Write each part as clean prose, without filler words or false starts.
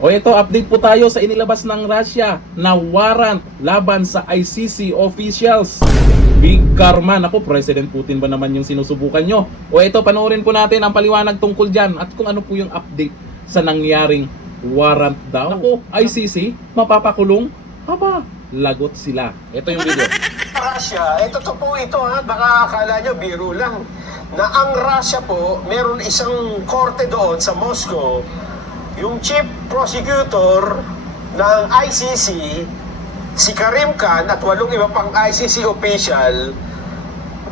O ito, update po tayo sa inilabas ng Russia na warrant laban sa ICC officials. Big karma. Ako, President Putin ba naman yung sinusubukan nyo? O ito, panoorin po natin ang paliwanag tungkol dyan at kung ano po yung update sa nangyaring warrant daw. Ako, ICC, mapapakulong? Haba, lagot sila. Ito yung video. Russia, totoo po ito ha, baka akala nyo biro lang, na ang Russia po, meron isang korte doon sa Moscow, yung chief prosecutor ng ICC, si Karim Khan at 8 iba pang ICC official,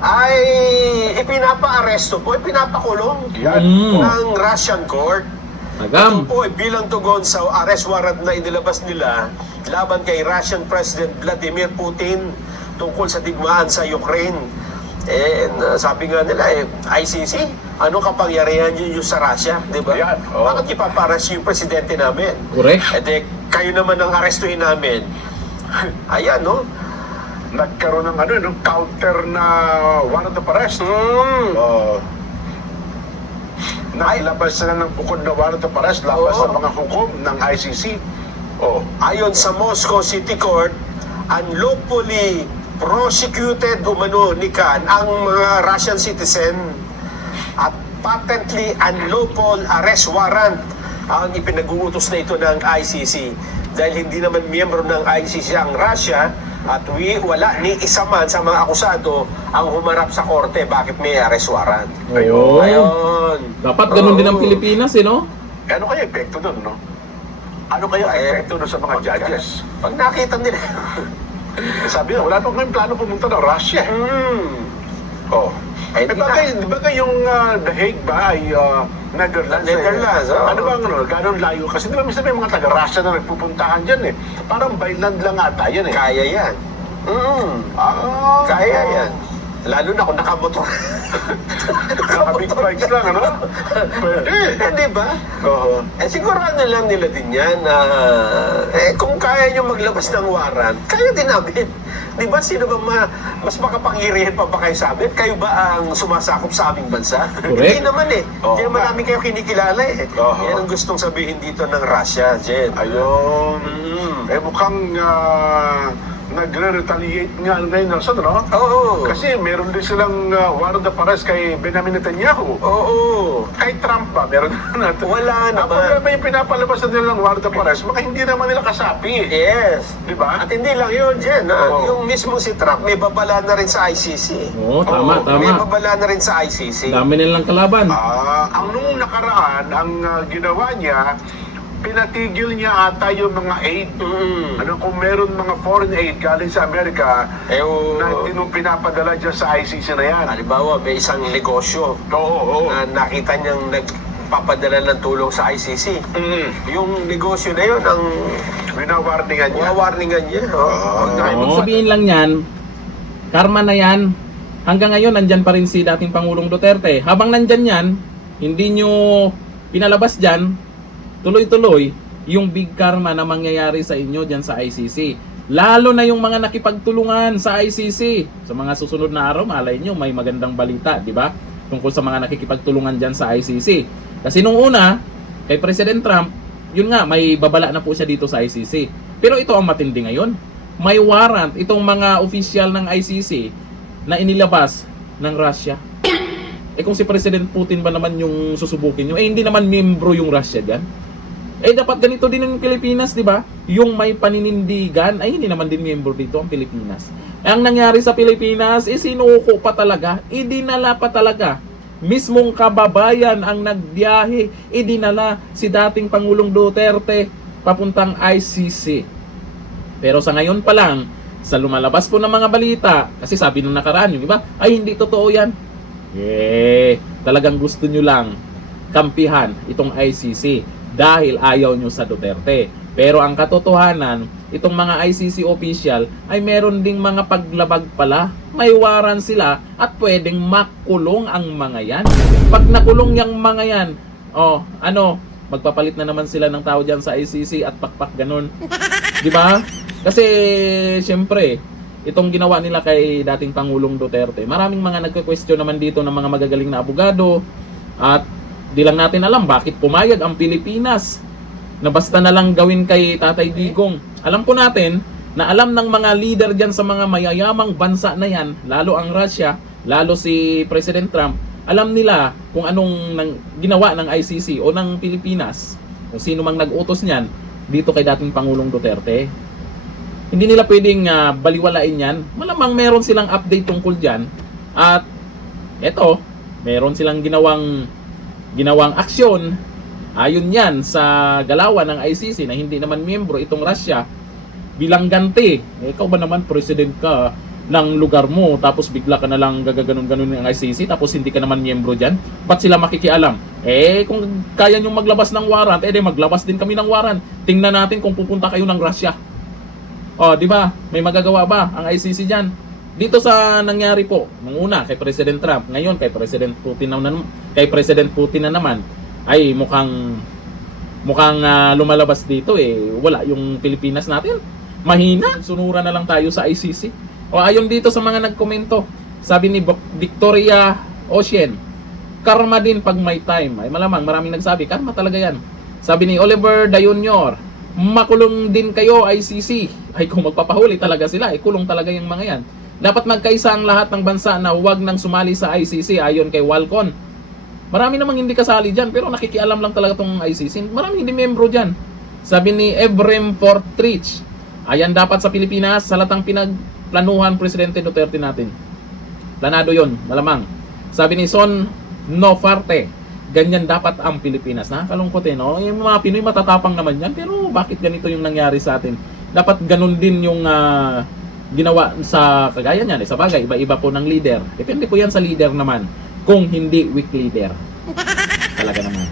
ay ipinapa-aresto po, ipinapakulong ng Russian court. Agam. Ito po ay bilang tugon sa arrest warrant na inilabas nila laban kay Russian President Vladimir Putin tungkol sa digmaan sa Ukraine. Sabi nga nila, ICC, ano kapangyarihan yun sa Russia, di ba? Yan, oh. Bakit ipaparas yung presidente namin? Correct. Kayo naman ang arestuhin namin. Ayan, no? Nagkaroon ng counter na warrant of arrest. Nailabas na ng bukod na warrant of arrest labas sa mga hukom ng ICC. Ayon sa Moscow City Court, unlawfully prosecuted umano ni Khan ang mga Russian citizen at patently unlawful arrest warrant ang ipinag-uutos na ito ng ICC dahil hindi naman miyembro ng ICC ang Russia at wala ni isa man sa mga akusado ang humarap sa korte. Bakit may arrest warrant? Ayun. Ayun. Dapat ganun din ang Pilipinas, no? Ano kaya epekto doon, no? Ano kaya epekto doon sa mga judges? Pag nakita nila. Sabi na, wala pa kayong plano pumunta ng Russia. Bagay yung The Hague ba ay Netherlands? Netherlands, Ano ba gano'n layo? Kasi di ba minsan may mga taga-Russia na nagpupuntahan dyan eh. Parang by land lang ata yan eh. Kaya yan. Kaya yan. Lalo na kung nakamotor. Naka-big bikes lang, ano? Pwede. Di ba? Siguro ano lang nila din yan. Kung kaya nyo maglabas ng warrant, kaya din namin. Di ba? Sino ba mas makapangyarihan pa ba kayo sa amin? Kayo ba ang sumasakop sa aming bansa? Hindi naman eh. Hindi naman namin kayo kinikilala eh. Yan ang gustong sabihin dito ng Russia, Jen. Ayun. Mukhang nagre-retaliate nga ngayon, Nelson, no? Oo. Kasi meron din silang warrant of arrest kay Benjamin Netanyahu. Oo. Kay Trump ba? Meron na natin. Wala naman. Kapag may pinapalabas na nila ng warrant of arrest, baka hindi naman nila kasapi. Yes. Di ba? At hindi lang yun, Jen. Yung mismo si Trump, may babala na rin sa ICC. Oo, tama. May babala na rin sa ICC. Dami nilang kalaban. Ang nung nakaraan, ang ginawa niya, pinatigil niya ata yung mga aid. Kung meron mga foreign aid galing sa Amerika na pinapadala dyan sa ICC na yan. Halimbawa, may isang negosyo na nakita niyang nagpapadala ng tulong sa ICC. Yung negosyo na yun, ang winawarningan niya. warningan niya. Ibig sabihin lang yan, karma na yan. Hanggang ngayon, nandyan pa rin si dating Pangulong Duterte. Habang nandyan yan, hindi nyo pinalabas dyan, tuloy-tuloy yung big karma na mangyayari sa inyo dyan sa ICC. Lalo na yung mga nakipagtulungan sa ICC. Sa mga susunod na araw, malay nyo, may magandang balita, di ba? Tungkol sa mga nakikipagtulungan dyan sa ICC. Kasi nung una, kay President Trump, yun nga, may babala na po siya dito sa ICC. Pero ito ang matindi ngayon. May warrant itong mga official ng ICC na inilabas ng Russia. Kung si President Putin ba naman yung susubukin nyo, hindi naman membro yung Russia dyan. Dapat ganito din ng Pilipinas, di ba? Yung may paninindigan, hindi naman din membro dito ang Pilipinas. Ang nangyari sa Pilipinas, sinuko pa talaga, idinala pa talaga. Mismong kababayan ang nagbiyahe, idinala si dating Pangulong Duterte papuntang ICC. Pero sa ngayon pa lang, sa lumalabas po ng mga balita, kasi sabi nung nakaraan, di ba? Hindi totoo yan. Talagang gusto nyo lang kampihan itong ICC dahil ayaw nyo sa Duterte. Pero ang katotohanan, itong mga ICC official ay meron ding mga paglabag pala. May warrant sila at pwedeng makulong ang mga yan. Pag nakulong yung mga yan, magpapalit na naman sila ng tao dyan sa ICC at pakpak ganun. Di ba? Kasi syempre, itong ginawa nila kay dating Pangulong Duterte, maraming mga nagko-question naman dito ng mga magagaling na abogado at di lang natin alam bakit pumayag ang Pilipinas na basta na lang gawin kay Tatay Digong. Alam po natin na alam ng mga leader dyan sa mga mayayamang bansa na yan, lalo ang Russia, lalo si President Trump, alam nila kung anong ginawa ng ICC o ng Pilipinas, kung sino mang nag-utos niyan dito kay dating Pangulong Duterte. Hindi nila pwedeng baliwalain yan. Malamang meron silang update tungkol dyan. At eto, meron silang ginawang aksyon ayon yan sa galawan ng ICC na hindi naman miyembro itong Russia bilang ganti. Ikaw ba naman president ka ng lugar mo tapos bigla ka na lang gaganon-ganon ng ICC tapos hindi ka naman miyembro dyan? Ba't sila makikialam? Kung kaya nyo maglabas ng warrant, maglabas din kami ng warrant. Tingnan natin kung pupunta kayo ng Russia. Di ba? May magagawa ba ang ICC diyan? Dito sa nangyari po, nung una kay President Trump, ngayon kay President Putin na naman, ay mukhang lumalabas dito wala yung Pilipinas natin. Mahina, sunura na lang tayo sa ICC. Ayon dito sa mga nagkomento, sabi ni Victoria Ocean, karma din pag may time. Ay malamang maraming nagsabi, karma talaga yan. Sabi ni Oliver Dayunior, makulong din kayo ICC. Ay kung magpapahuli talaga sila, kulong talaga yung mga yan. Dapat magkaisa ang lahat ng bansa na huwag nang sumali sa ICC ayon kay Walcon. Marami namang hindi kasali dyan, pero nakikialam lang talaga tong ICC. Marami hindi membro dyan. Sabi ni Evrem Fortrich, ayan dapat sa Pilipinas, salatang pinagplanuhan Presidente Duterte natin. Planado yon, malamang. Sabi ni Son Nofarte, ganyan dapat ang Pilipinas. Nakakalungkot no? Yung mga Pinoy matatapang naman yan, pero bakit ganito yung nangyari sa atin? Dapat ganun din yung ginawa sa kagaya niyan. Sa bagay, iba-iba po ng leader. Depende po yan sa leader naman. Kung hindi weak leader. Talaga naman.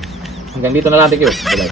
Hanggang dito na lang. Thank you. Bye-bye.